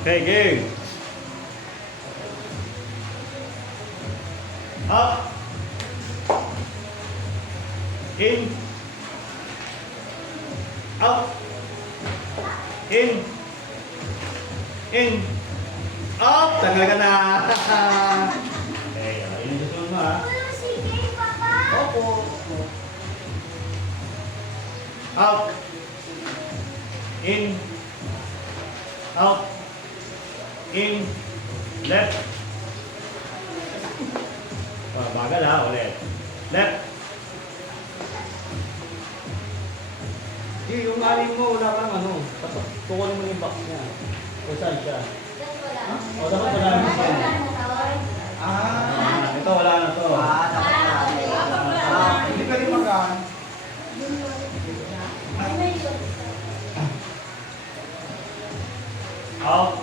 Okay, game. Up. In. Out. In. In. Up. Tagal ka na. Okay, yun yung susunod mo ha. Sige, Papa. Opo. Out. In. Out. In. Left. Bagal ha, ulit. Left. Yung aling mo, wala kang ano. Tukunin mo yung box niya. Kung saan siya. O, dapat wala na siya. Ito wala na to. Hindi ka rin magaan. Out.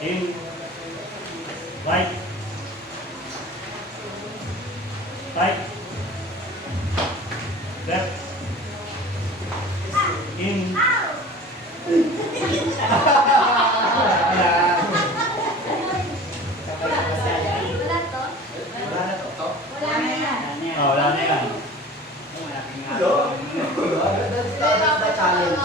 In. Right. Right. Left. In. Wala na yan. That's the challenge.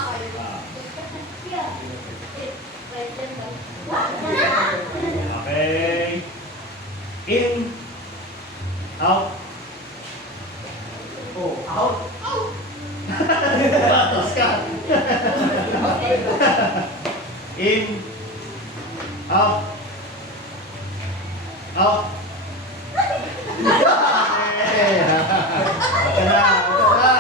Okay. In. Out. Oh, out. Batos ka. In. Out. Out. Okay. Ito na. Ito na.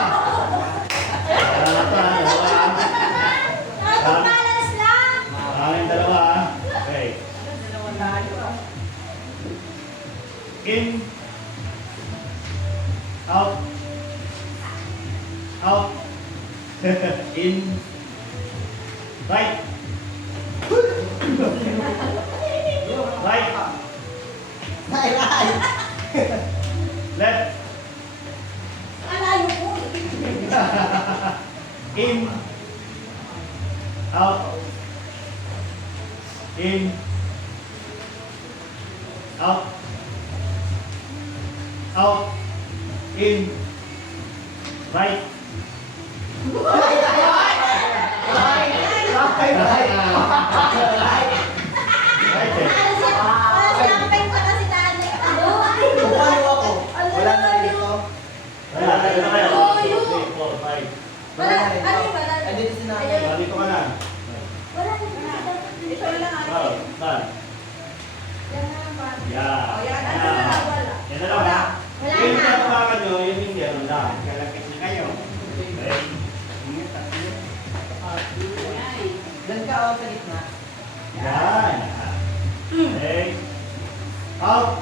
Maraming dalawa. Okay. In. Out. Out. In. Right. Right. Left. In. Out. In. Out. Out. In. Right. Paano ako? Wala na rin ito. Wala na kayo. 2, 3, 4, 5. Wala na rin ito. Andito si nanay. Dito ka na. Oh, saan? Yan. Yan na lang ha. Yung pinapakakan nyo, yung hindi ano lang. Kalakit na kayo. Okay. Diyan ka ako sa gitna. Yan. Okay. Out.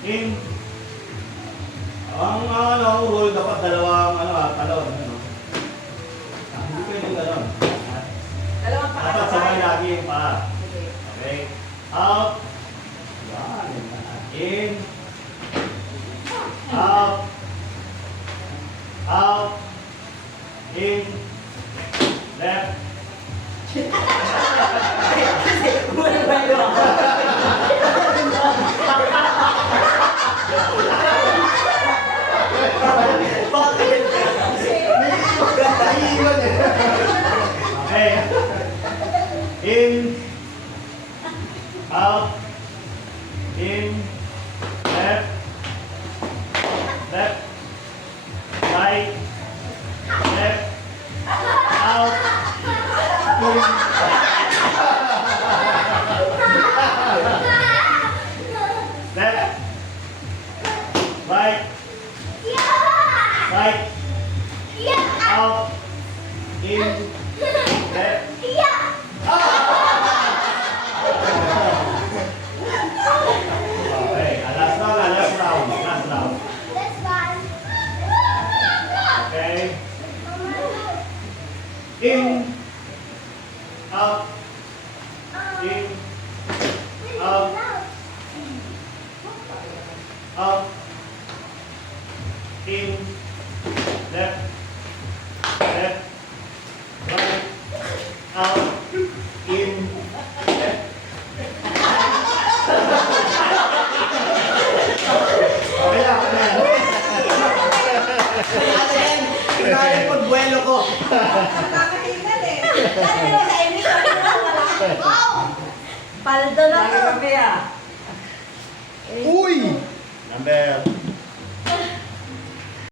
In. Ang rule dapat dalawang talon. Hindi pwede galon. Dapat sabay lagi yung paa. Okay. Out. Yan. In. Out. Out. In. Left. Okay. In. Out. In. Left. Left. Right. Left. Out. In. Left. Right. Right. Out. In. Left. Okay, last round. Last round. Okay. In. Out. In. Out. Out. In. Left. Left. Right. Inalim mo buwelo ko. Nakakatingnan eh. Dati mo sa emission na wala. Wow! Paldo na to. Kami ah. Uy! Number